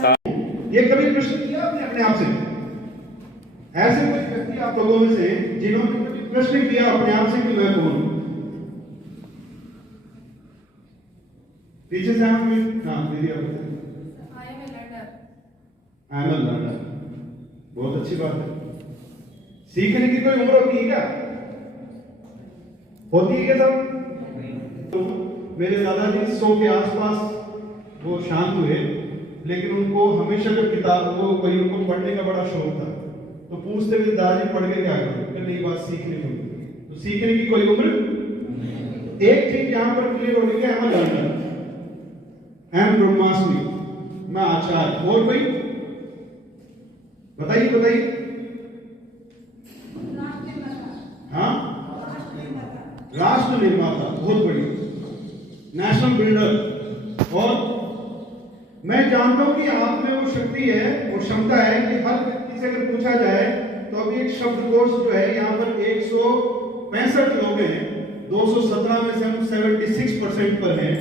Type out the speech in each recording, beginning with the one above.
ये कभी प्रश्न किया आपने अपने आप से? ऐसे कोई व्यक्ति आप लोगों में से जिन्होंने कभी प्रश्न किया अपने आप से कि मैं कौन हूं? पीछे से आप हाँ दीदी आप I am a learner. I am a learner. बहुत अच्छी बात है। सीखने की कोई उम्र होती है क्या? होती है क्या सब? तो मेरे दादाजी 100 के आसपास वो शांत हुए, लेकिन उनको हमेशा जो किताब वो कोई उनको पढ़ने का बड़ा शौक था, तो पूछते हुए दादाजी पढ़ के क्या करोगे? नई बात सीखने को। तो सीखने की कोई उम्र। एक चीज यहां पर क्लियर हो गई है, एम लर्नर, एम ब्रह्मास्मि, मैं आचार्य। और कोई बताइए बताइए। हाँ, राष्ट्र निर्माता, बहुत बड़ी, नेशनल बिल्डर। और मैं जानता हूं कि आप में वो शक्ति है और क्षमता है कि हर व्यक्ति से अगर पूछा जाए तो अभी एक शब्दकोश जो है यहाँ पर 165 लोग हैं, 217 में से हम 76% पर हैं।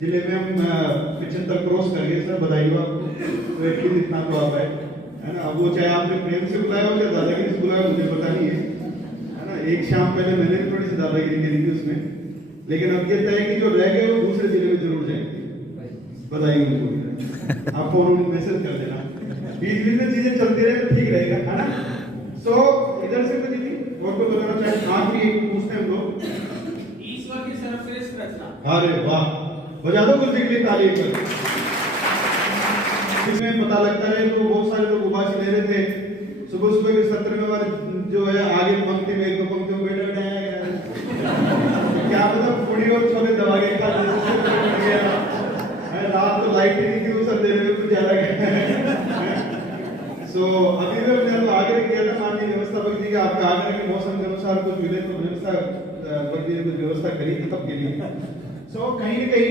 जिले में हम 75 क्रॉस कर गए। सर बधाई हो आपको, तो एटलीस्ट इतना तो आप है ना। अब वो चाहे आपने प्रेम से बुलाया हो या दादागिरी से बुलाया, मुझे पता नहीं है ना। एक शाम पहले मैंने भी थोड़ी सी दादागिरी करी थी उसमें, लेकिन अब ये तय कि जो रह गए वो दूसरे जिले में जरूर जाएंगे। बधाई उनको, आप फोन मैसेज कर देना, बीच बीच में चीजें चलती रहे तो ठीक रहेगा, है ना। सो इधर से कुछ नहीं और कोई बताना चाहे? आखिरी एक पूछते हैं हम लोग। ईश्वर की सर्वश्रेष्ठ रचना। अरे वाह, बजा दो कुछ के लिए ताली कर। इसमें पता लगता है तो बहुत सारे लोग उबासी ले रहे थे सुबह सुबह के सत्र में, हमारे जो है आगे पंक्ति में एक दो पंक्तियों में बैठा है, क्या मतलब थोड़ी और छोले दबा के खा लिया, रात को लाइट नहीं थी उस अंधेरे में कुछ ज्यादा गया। सो अभी भी हमने तो आगे किया था माननीय व्यवस्थापक जी का, आपका आगरा के मौसम के अनुसार कुछ मिले तो व्यवस्था पति ने कुछ व्यवस्था करी थी तब के लिए। सो कहीं न कहीं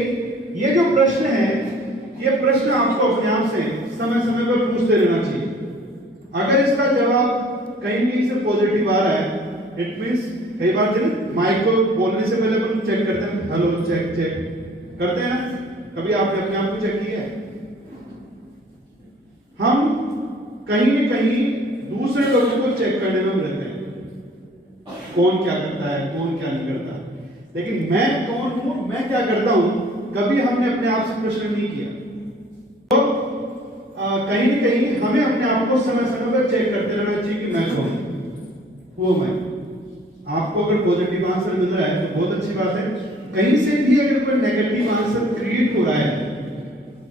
ये जो प्रश्न है, ये प्रश्न आपको अपने आप से समय समय पर पूछते रहना चाहिए। अगर इसका जवाब कहीं भी से पॉजिटिव आ रहा है, इट मींस कई बार जो माइक को बोलने से पहले हम चेक करते हैं, हेलो चेक चेक करते हैं ना। कभी आपने अपने आप को चेक किया है? हम कहीं न कहीं दूसरे लोगों को चेक करने में रहते हैं, कौन क्या करता है, कौन क्या नहीं करता। लेकिन मैं कौन हूं, मैं क्या करता हूं, कभी हमने अपने आप से प्रश्न नहीं किया। तो कहीं न कहीं हमें अपने आप को समय समय पर चेक करते रहना चाहिए कि मैं कौन वो मैं। आपको अगर पॉजिटिव आंसर मिल रहा है तो बहुत अच्छी बात है। कहीं से भी अगर कोई नेगेटिव आंसर क्रिएट हो रहा है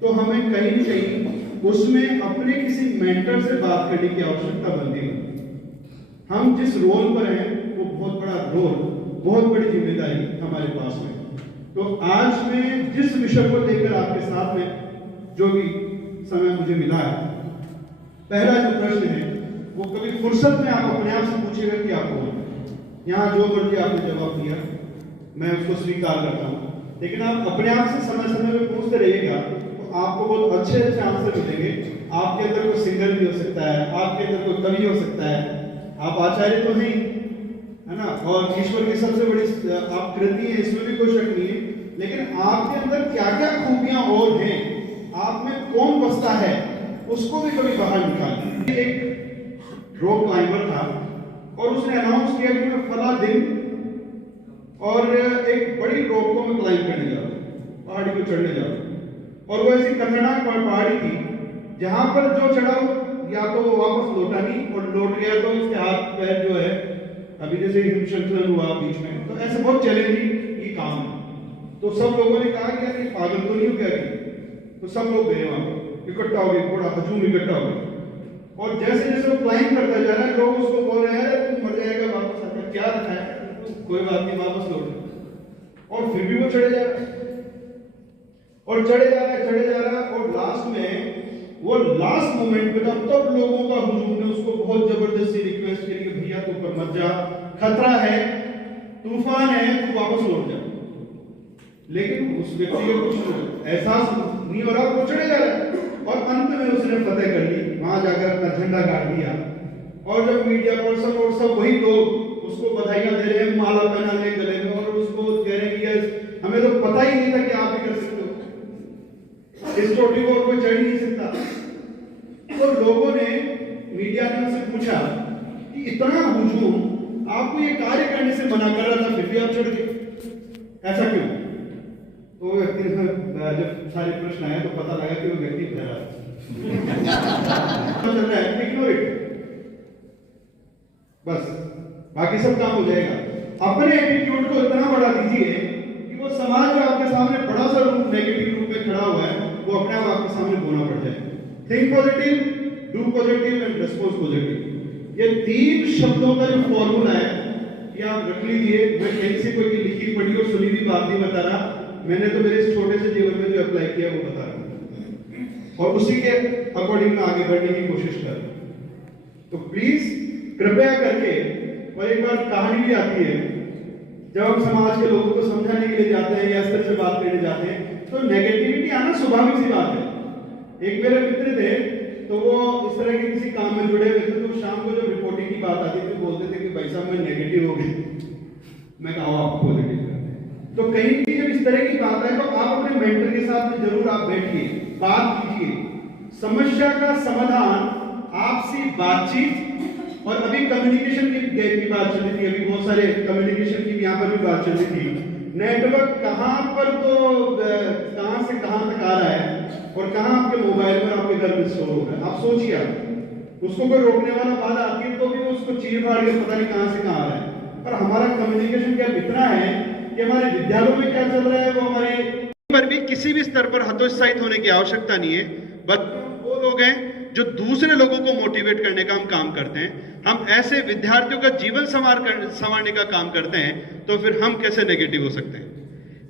तो हमें कहीं न कहीं उसमें अपने किसी मेंटर से बात करने की आवश्यकता बनती है। हम जिस रोल पर हैं वो बहुत बड़ा रोल, बहुत बड़ी जिम्मेदारी हमारे पास में। तो आज मैं जिस विषय को लेकर आपके साथ में जो भी समय मुझे मिला है, पहला जो प्रश्न है वो कभी फुर्सत में आप अपने आप से पूछिएगा कि आप कौन। यहाँ जो मर्जी आपने जवाब दिया मैं उसको स्वीकार करता हूँ, लेकिन आप अपने आप से समय समय पर पूछते रहिएगा तो आपको बहुत अच्छे अच्छे आंसर मिलेंगे। आपके अंदर कोई सिंगर भी हो सकता है, आपके अंदर कोई कवि हो सकता है, आप आचार्य तो नहीं है ना, और ईश्वर की सबसे बड़ी आप कृति है, इसमें भी कोई शक नहीं है। लेकिन आपके अंदर क्या क्या खूबियां और हैं, आप में कौन बसता है, उसको भी कभी बाहर निकालिए। एक रॉक क्लाइंबर था और उसने अनाउंस किया कि मैं फला दिन और एक बड़ी रॉक को मैं क्लाइंब करने जा रहा हूँ, पहाड़ी को चढ़ने जा रहा हूँ। और वो ऐसी खतरनाक पहाड़ी थी जहां पर जो चढ़ा या तो वो वापस लौटा नहीं, और लौट गया तो उसके हाथ पैर जो है, अभी जैसे हिमशंकरन हुआ बीच में, तो ऐसे बहुत चैलेंजिंग ये काम है। तो सब लोगों ने कहा कि यार ये पागल तो नहीं हो गया, तो सब लोग गए वहां इकट्ठा हो गए, थोड़ा हजूम इकट्ठा हो गए। और जैसे जैसे वो क्लाइंब करता जा रहा है, लोग उसको बोल रहे हैं तू मर जाएगा, वापस आकर क्या रखा है, कोई बात नहीं वापस लौट। और फिर भी वो चढ़े जा रहा है और चढ़े जा रहा है, चढ़े जा रहा है, और लास्ट में वो लास्ट मोमेंट पे तब लोगों का हुजूम ने उसको बहुत जबरदस्ती रिक्वेस्ट की कि भैया तू ऊपर मत जा, खतरा है, तूफान है, तू वापस लौट जा। लेकिन उस व्यक्ति को कुछ एहसास नहीं हो रहा, वो चढ़े जा रहा है। और अंत में उसने फतेह कर ली, वहां जाकर अपना झंडा गाड़ दिया। और जब मीडिया पर्सन और सब वही लोग उसको बधाइयां दे रहे हैं, माला पहना रहे गले में, और उसको कह रहे हैं कि हमें तो पता ही नहीं था कि आप भी कर सकते हो, इस चोटी को और कोई चढ़ ही नहीं सकता। इतना हुजूम आपको ये कार्य करने से मना कर रहा था, फिर भी आप चढ़ गए, ऐसा क्यों? तो व्यक्ति ने जब सारे प्रश्न आए तो पता लगा कि वो व्यक्ति बहरा चल रहा है, इग्नोर इट, बस बाकी सब काम हो जाएगा। अपने एटीट्यूड को इतना बढ़ा दीजिए कि वो समाज जो आपके सामने बड़ा सा रूप नेगेटिव रूप में खड़ा हुआ है वो अपने आप आपके सामने बोलना पड़ जाए। Think positive, do positive and response positive, ये 3 शब्दों का जो फॉर्मूला है ये आप रख लीजिए। मैं कहीं से कोई लिखी पढ़ी और सुनी हुई बात नहीं बता रहा, मैंने तो मेरे इस छोटे से जीवन में जो अप्लाई किया वो बता रहा हूं और उसी के अकॉर्डिंग में आगे बढ़ने की कोशिश कर रहा हूं। तो प्लीज कृपया करके, और एक बार कहानी भी आती है, जब हम समाज के लोगों को समझाने के लिए जाते हैं या इस तरह से बात करने जाते हैं तो नेगेटिविटी आना स्वाभाविक सी बात है। एक मेरे मित्र थे तो वो इस तरह के किसी काम में जुड़े हुए थे, तो शाम को जब रिपोर्टिंग की बात आती थी बोलते थे कि भाई साहब मैं नेगेटिव हो गया। मैं कहा आप पॉजिटिव करते हैं। तो कहीं भी जब इस तरह की बात है तो आप अपने मेंटर के साथ में जरूर आप बैठिए, बात कीजिए, समस्या का समाधान आपसी बातचीत। और अभी कम्युनिकेशन की बात चल रही थी, अभी बहुत सारे कम्युनिकेशन की यहाँ पर भी बात चल रही थी। नेटवर्क कहाँ पर तो कहाँ से कहाँ तक आ रहा है और कहाँ आपके मोबाइल में आपके घर में स्टोर हो रहा है। आप सोचिए, आप उसको कोई रोकने वाला बात आती है तो भी वो उसको चीर फाड़ के पता नहीं कहाँ से कहाँ आ रहा है। पर हमारा कम्युनिकेशन क्या इतना है कि हमारे विद्यालयों में क्या चल रहा है वो हमारे पर भी किसी भी स्तर पर हतोत्साहित होने की आवश्यकता नहीं है। बस वो लोग हैं जो दूसरे लोगों को मोटिवेट करने का हम काम करते हैं। हम ऐसे विद्यार्थियों का जीवन संवारने का काम करते हैं, तो फिर हम कैसे नेगेटिव हो सकते हैं?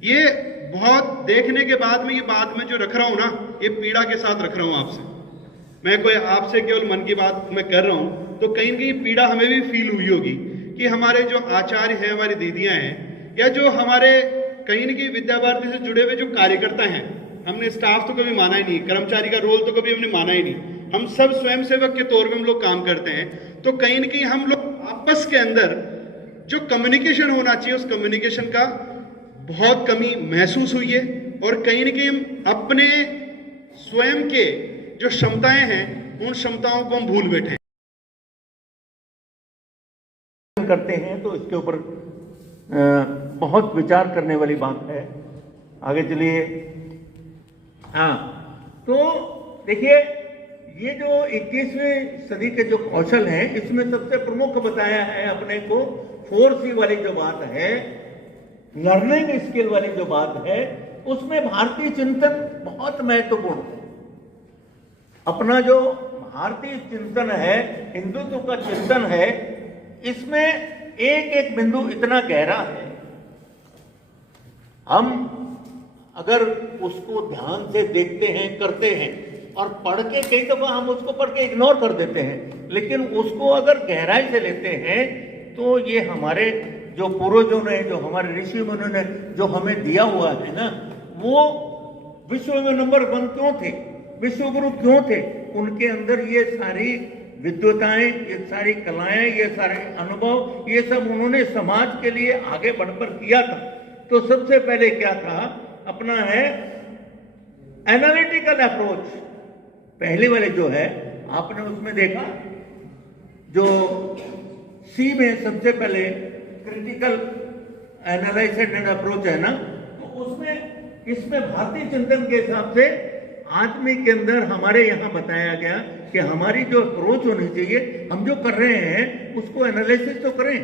ये बहुत देखने के बाद में ये बात में जो रख रहा हूं ना, ये पीड़ा के साथ रख रहा हूं आपसे। मैं कोई आपसे केवल मन की बात मैं कर रहा हूं, तो कहीं ना कहीं पीड़ा हमें भी फील हुई होगी कि हमारे जो आचार्य हैं, हमारी दीदियां हैं, या जो हमारे कहीं ना कहीं विद्या भारती से जुड़े हुए जो कार्यकर्ता हैं, हमने स्टाफ तो कभी माना ही नहीं, कर्मचारी का रोल तो कभी हमने माना ही नहीं, हम सब स्वयंसेवक के तौर पे हम लोग काम करते हैं। तो कहीं ना कहीं हम लोग आपस के अंदर जो कम्युनिकेशन होना चाहिए उस कम्युनिकेशन का बहुत कमी महसूस हुई है और कहीं ना कहीं हम अपने स्वयं के जो क्षमताएं हैं उन क्षमताओं को हम भूल बैठे हैं। करते हैं तो इसके ऊपर बहुत विचार करने वाली बात है। आगे चलिए। हाँ, तो देखिए, ये जो 21वीं सदी के जो कौशल हैं, इसमें सबसे प्रमुख बताया है अपने को 4C वाली जो बात है, लर्निंग स्किल वाली जो बात है, उसमें भारतीय चिंतन बहुत महत्वपूर्ण है। अपना जो भारतीय चिंतन है, हिंदुत्व का चिंतन है, इसमें एक एक बिंदु इतना गहरा है। हम अगर उसको ध्यान से देखते हैं, करते हैं, और पढ़ के कई दफा हम उसको पढ़ के इग्नोर कर देते हैं, लेकिन उसको अगर गहराई से लेते हैं तो ये हमारे जो पूर्वजों ने, जो हमारे ऋषि मुनियों ने जो हमें दिया हुआ है ना, वो विश्व में नंबर 1 क्यों थे, विश्व गुरु क्यों थे? उनके अंदर ये सारी विद्वताएं, ये सारी कलाएं, ये सारे अनुभव, ये सब उन्होंने समाज के लिए आगे बढ़कर किया था। तो सबसे पहले क्या था, अपना है एनालिटिकल अप्रोच। पहले वाले जो है, आपने उसमें देखा जो सी में सबसे पहले क्रिटिकल एनालिसिस एंड अप्रोच है ना, तो उसमें इसमें भारतीय चिंतन के हिसाब से आदमी के अंदर हमारे यहाँ बताया गया कि हमारी जो अप्रोच होनी चाहिए, हम जो कर रहे हैं उसको एनालिसिस तो करें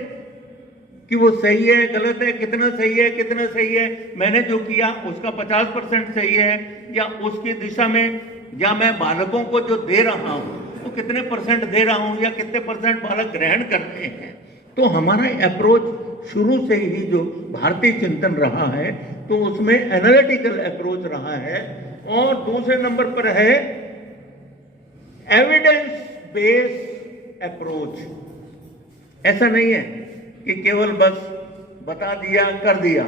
कि वो सही है, गलत है, कितना सही है, कितना सही है, मैंने जो किया उसका 50% सही है या उसकी दिशा में, या मैं बालकों को जो दे रहा हूँ तो कितने % दे रहा हूँ या कितने % बालक ग्रहण करते हैं। तो हमारा अप्रोच शुरू से ही जो भारतीय चिंतन रहा है तो उसमें एनालिटिकल अप्रोच रहा है। और दूसरे नंबर पर है एविडेंस बेस्ड अप्रोच। ऐसा नहीं है कि केवल बस बता दिया कर दिया,